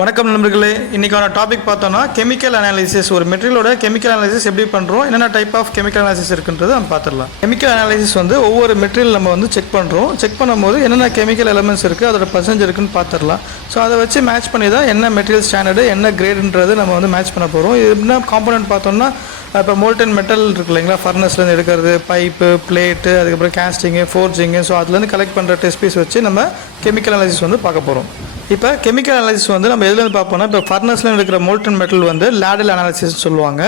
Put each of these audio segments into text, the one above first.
வணக்கம் நண்பர்களே, இன்றைக்கான டாபிக் பார்த்தோன்னா கெமிக்கல் அனாலிசிஸ். ஒரு மெட்டீரியலோட கெமிக்கல் அனாலிசிஸ் எப்படி பண்ணுறோம், என்னென்ன டைப் ஆஃப் கெமிக்கல் அனாலிசிஸ் இருக்குன்றது நம்ம பார்த்துடலாம். கெமிக்கல் அனாலிசிஸ் ஒவ்வொரு மெட்டீரியல் நம்ம செக் பண்ணுறோம். செக் பண்ணும்போது என்னென்ன கெமிக்கல் எலமெண்ட்ஸ் இருக்குது, அதோட பர்சன்டேஜ் இருக்குன்னு பார்த்துடலாம். ஸோ அதை வச்சு மேட்ச் பண்ணி தான் என்ன மெட்டீரியல் ஸ்டாண்டர்டு என்ன கிரேடுன்றது நம்ம மேட்ச் பண்ண போகிறோம். இது என்ன காம்பனன்ட் பார்த்தோம்னா, இப்போ மோல்டன் மெட்டல் இருக்குது இல்லைங்களா, ஃபர்னஸ்லேருந்து எடுக்கிறது, பைப்பு, பிளேட்டு, அதுக்கப்புறம் கேஸ்டிங்கு, ஃபோர்ஜிங்கு. ஸோ அதுலேருந்து கலெக்ட் பண்ணுற டெஸ்ட் பீஸ் வச்சு நம்ம கெமிக்கல் அனாலிசிஸ் பார்க்க போகிறோம். இப்போ கெமிக்கல் அனாலிசிஸ் நம்ம எதுலேருந்து பார்ப்போம்னா, இப்போ ஃபர்னஸ்ல இருக்கிற மோல்டன் மெட்டல் லேடல் அனாலிசிஸ் சொல்லுவாங்க.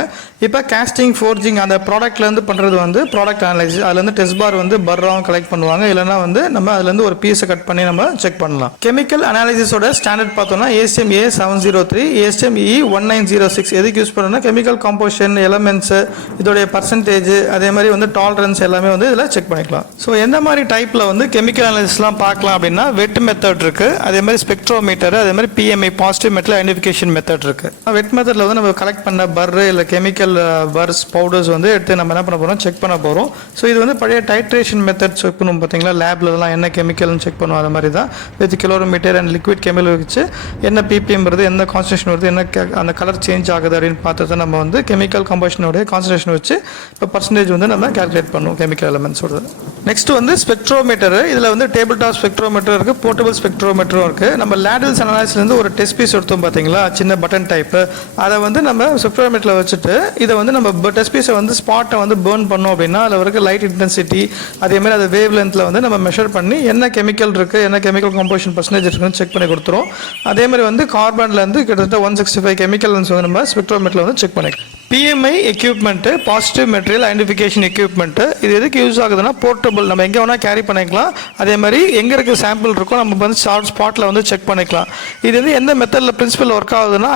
இப்போ கேஸ்டிங், ஃபோர்ஜிங் அந்த ப்ராடக்ட்லேருந்து பண்ணுறது ப்ராடக்ட் அனாலிசிஸ். அதுலேருந்து டெஸ்ட் பார் பர்ராவும் கலெக்ட் பண்ணுவாங்க. இல்லைனா நம்ம அதுலேருந்து ஒரு பீஸை கட் பண்ணி நம்ம செக் பண்ணலாம். கெமிக்கல் அனாலிசிஸோட ஸ்டாண்டர்ட் பார்த்தோம்னா ASTM A703, ASTM E1906. எதுக்கு யூஸ் பண்ணணும்னா, கெமிக்கல் காம்போசிஷன், எலமெண்ட்ஸு, இதோடைய பர்சன்டேஜ், அதே மாதிரி டாலரன்ஸ் எல்லாமே இதில் செக் பண்ணிக்கலாம். ஸோ எந்த மாதிரி டைப்பில் கெமிக்கல் அனாலிசிஸ்லாம் பார்க்கலாம் அப்படின்னா, வெட் மெத்தட் இருக்குது, அதே மாதிரி ஸ்பெக்ட்ரோமீட்டர், அதே மாதிரி PMI positive metal identification method இருக்குது. வெட் மெத்தடில் நம்ம கலெக்ட் பண்ண பர்ரு இல்லை கெமிக்கல் பர்ஸ் பவுடர்ஸ் எடுத்து நம்ம என்ன பண்ண போகிறோம், செக் பண்ண போகிறோம். ஸோ இது பழைய டைட்ரேஷன் மெத்தட் செக் பண்ணுவோம் பார்த்தீங்களா, லேப்லலாம் என்ன கெமிக்கல்னு செக் பண்ணுவோம். அது மாதிரி தான் with kilometre and liquid chemical வச்சு என்ன PPM வருது, என்ன கான்சன்ட்ரேஷன் வருது, என்ன அந்த கலர் சேஞ்ச் ஆகுது அப்படின்னு பார்த்து தான் நம்ம கெமிக்கல் கம்போசிஷனோடைய கான்சன்ட்ரேஷன் வச்சு இப்போ பர்சன்டேஜ் நம்ம கால்குலேட் பண்ணுவோம் கெமிக்கல் எலமெண்ட்ஸோட. Next spectrometer. இதில் டேபிள் டாப் ஸ்பெக்ட்ரோமீட்டர் இருக்குது, போர்ட்டபிள் ஸ்பெக்ட்ரோமீட்டரும் இருக்குது. நம்ம லேடல்ஸ் அனாலிசிஸ்லேருந்து ஒரு டெஸ்ட் பீஸ் எடுத்தோம் பார்த்தீங்களா, சின்ன பட்டன் டைப்பு. அதை நம்ம ஸ்பெக்ட்ரோமீட்டரில் வச்சுட்டு இதை நம்ம டெஸ்ட் பீஸை ஸ்பாட்டை பேர்ன் பண்ணோம் அப்படின்னா, அதில் இருக்க லைட் இன்டென்சிட்டி, அதேமாதிரி அதை வேவ் லென்த்தில் நம்ம மெஷர் பண்ணி என்ன கெமிக்கல் இருக்குது, என்ன கெமிக்கல் கம்போசிஷன் பர்சன்டேஜ் இருக்குன்னு செக் பண்ணி கொடுத்துரும். அதேமாதிரி கார்பன்லேருந்து கிட்டத்தட்ட 165 கெமிக்கல்ஸ் நம்ம ஸ்பெக்ட்ரோமீட்டரில் செக் பண்ணிக்கலாம். PMI equipment, positive material identification equipment. இது எதுக்கு யூஸ் ஆகுதுன்னா, போர்ட்டபிள், நம்ம எங்கே வேணால் கேரி பண்ணிக்கலாம். அதே மாதிரி எங்கே இருக்க சாம்பிள் இருக்கோ நம்ம ஸ்பாட்டில் செக் பண்ணிக்கலாம். இது எந்த மெத்தடில் பிரின்சிபல் ஒர்க் ஆகுதுன்னா,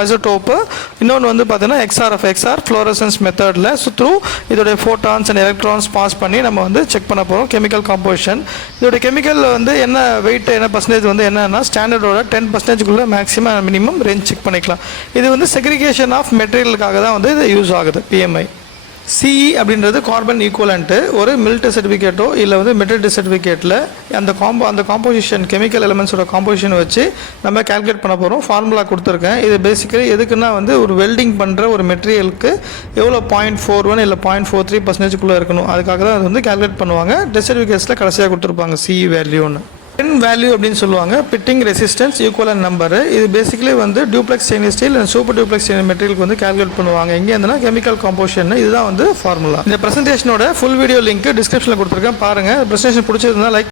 ஐசோடோப்பு, இன்னொன்று பார்த்தீங்கன்னா XR ஃப்ளோரசன்ஸ் மெத்தடில். ஸோ த்ரூ இதோடைய ஃபோட்டான்ஸ் அண்ட் எலக்ட்ரான்ஸ் பாஸ் பண்ணி நம்ம செக் பண்ண போகிறோம் கெமிக்கல் காம்போசிஷன். இதோடைய கெமிக்கல் என்ன வெயிட், என்ன பர்சன்டேஜ் என்னன்னா, ஸ்டாண்டர்டோட 10% மேக்ஸிமம் மினிமம் ரேஞ்ச் செக் பண்ணிக்கலாம். இது செக்ரிகேஷன் ஆஃப் மெட்டீரியலுக்காக தான் இது யூஸ் ஆகுது. PMI CE அப்படின்றது கார்பன் ஈக்குவலண்ட்டு. ஒரு மில்ட் சர்டிஃபிகேட்டோ இல்லை மெட்டல் சர்டிஃபிகேட்டில் அந்த காம்போசிஷன் கெமிக்கல் எலமெண்ட்ஸோட காம்போசிஷன் வச்சு நம்ம கால்குலேட் பண்ண போகிறோம். ஃபார்முலா கொடுத்துருக்கேன். இது பேசிக்கலி எதுக்குன்னா ஒரு வெல்டிங் பண்ணுற ஒரு மெட்டீரியலுக்கு எவ்வளோ 0.41 இல்லை 0.43% இருக்கணும், அதுக்காக தான் அது கால்குலேட் பண்ணுவாங்க. டெஸ்ட் சர்டிஃபிகேட்ஸில் கடைசியாக கொடுத்துருப்பாங்க CE வேல்யூன்னு. வேல்யூ அப்படின்னு சொல்லுவாங்க. Pitting resistance equivalent number. இது basically duplex stainless steel and super duplex stainless மெட்டீரியலுக்கு கால்குலேட் பண்ணுவாங்க. எங்கே இருந்தனா கெமிக்கல் காம்போசிஷன். இதுதான் ஃபார்முலா. இந்த பிரசன்டேஷனோட ஃபுல் வீடியோ லிங்க் டிஸ்கிரிப்ஷனில் கொடுத்துருக்கேன், பாருங்கள். பிரசன்டேஷன் பிடிச்சிருந்தா லைக்